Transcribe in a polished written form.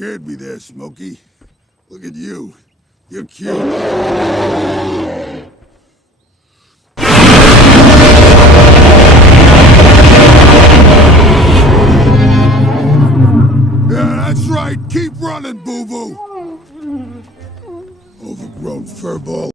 scared me there, Smokey. Look at you. You're cute. Yeah, that's right. Keep running, boo-boo. Overgrown furball.